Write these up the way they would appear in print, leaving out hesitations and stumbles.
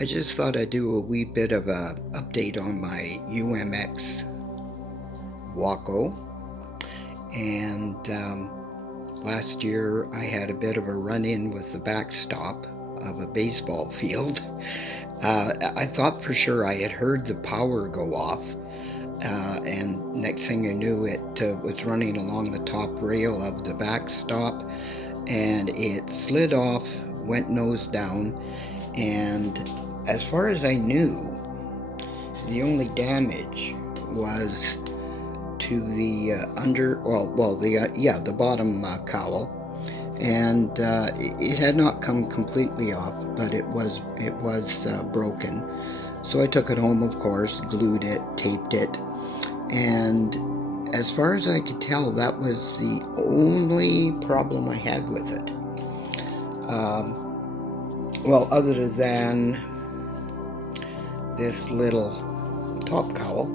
I just thought I'd do a wee bit of a update on my Umx Waco. And last year I had a bit of a run-in with the backstop of a baseball field. I thought for sure I had heard the power go off, and next thing I knew, it was running along the top rail of the backstop, and it slid off, went nose down, and as far as I knew, the only damage was to the the bottom cowl, and it had not come completely off, but it was broken. So I took it home, of course, glued it, taped it, and as far as I could tell, that was the only problem I had with it. Other than this little top cowl,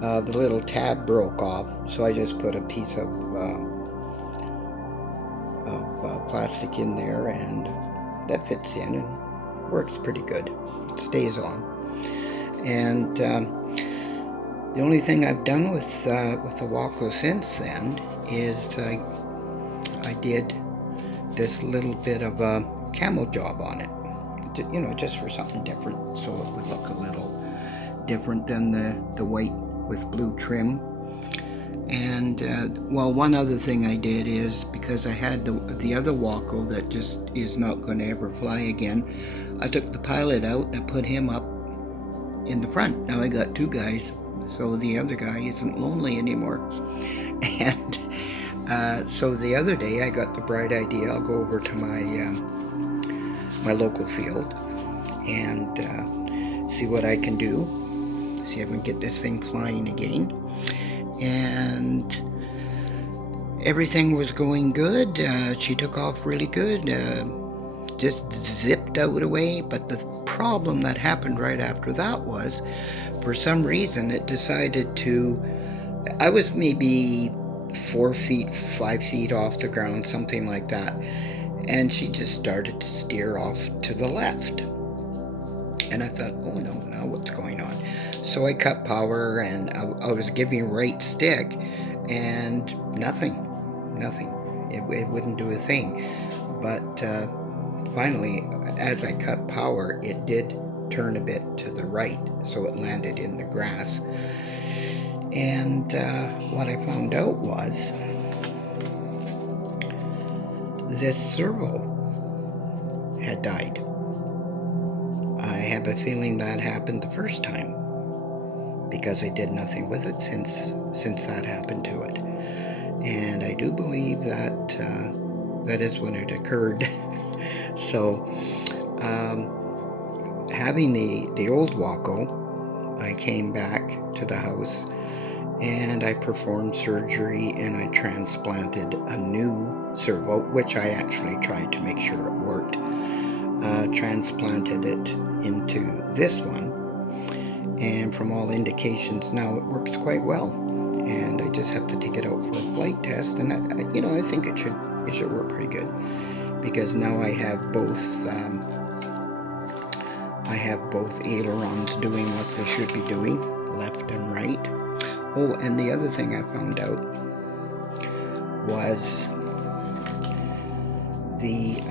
the little tab broke off, so I just put a piece of plastic in there, and that fits in and works pretty good. It stays on. And the only thing I've done with the Waco since then is I did this little bit of a camel job on it, just for something different, so it would look a little different than the white with blue trim. And one other thing I did is, because I had the other Waco that just is not going to ever fly again, I took the pilot out and put him up in the front. Now I got two guys, so the other guy isn't lonely anymore. And so the other day I got the bright idea, I'll go over to my local field and see what I can do, see if I can get this thing flying again. And everything was going good. She took off really good, just zipped out away. But the problem that happened right after that was, for some reason, it decided to, I was maybe 4 feet, 5 feet off the ground, something like that, and she just started to steer off to the left. And I thought, oh no, now what's going on? So I cut power, and I was giving right stick, and nothing. It wouldn't do a thing. But finally, as I cut power, it did turn a bit to the right, so it landed in the grass. And what I found out was this servo had died. I have a feeling that happened the first time, because I did nothing with it since that happened to it. And I do believe that that is when it occurred. So having the old Waco, I came back to the house and I performed surgery, and I transplanted a new servo, which I actually tried to make sure it worked. Transplanted it into this one, and from all indications now it works quite well, and I just have to take it out for a flight test, and I think it should work pretty good, because now I have both ailerons doing what they should be doing, left and right. Oh, and the other thing I found out was the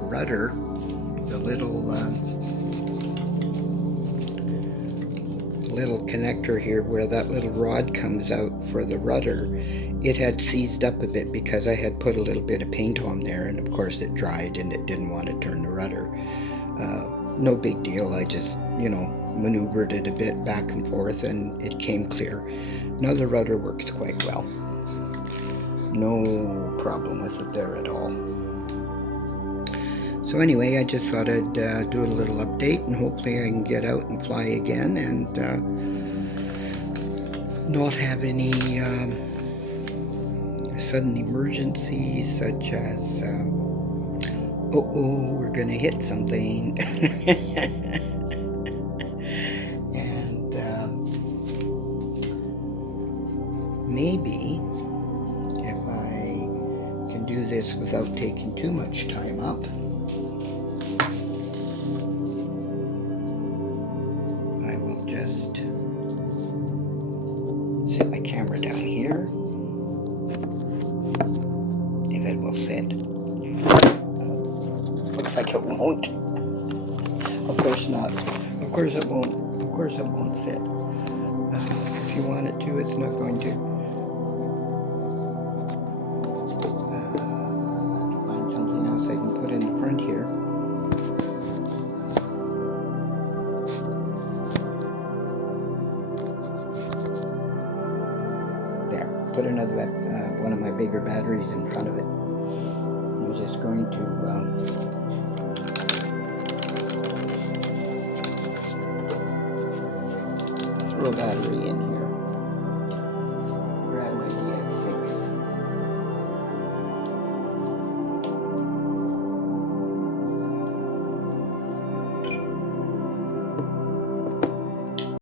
rudder, the little connector here where that little rod comes out for the rudder, it had seized up a bit because I had put a little bit of paint on there, and of course it dried and it didn't want to turn the rudder. No big deal, I just maneuvered it a bit back and forth and it came clear. Now the rudder works quite well, no problem with it there at all. So anyway, I just thought I'd do a little update, and hopefully I can get out and fly again and not have any sudden emergencies, such as we're gonna hit something. And maybe if I can do this without taking too much time up, looks like it won't. Of course not. Of course it won't. Of course it won't fit. If you want it to, it's not going to. Find something else I can put in the front here. There. Put another one of my bigger batteries in front of it. I'm just going to throw a battery in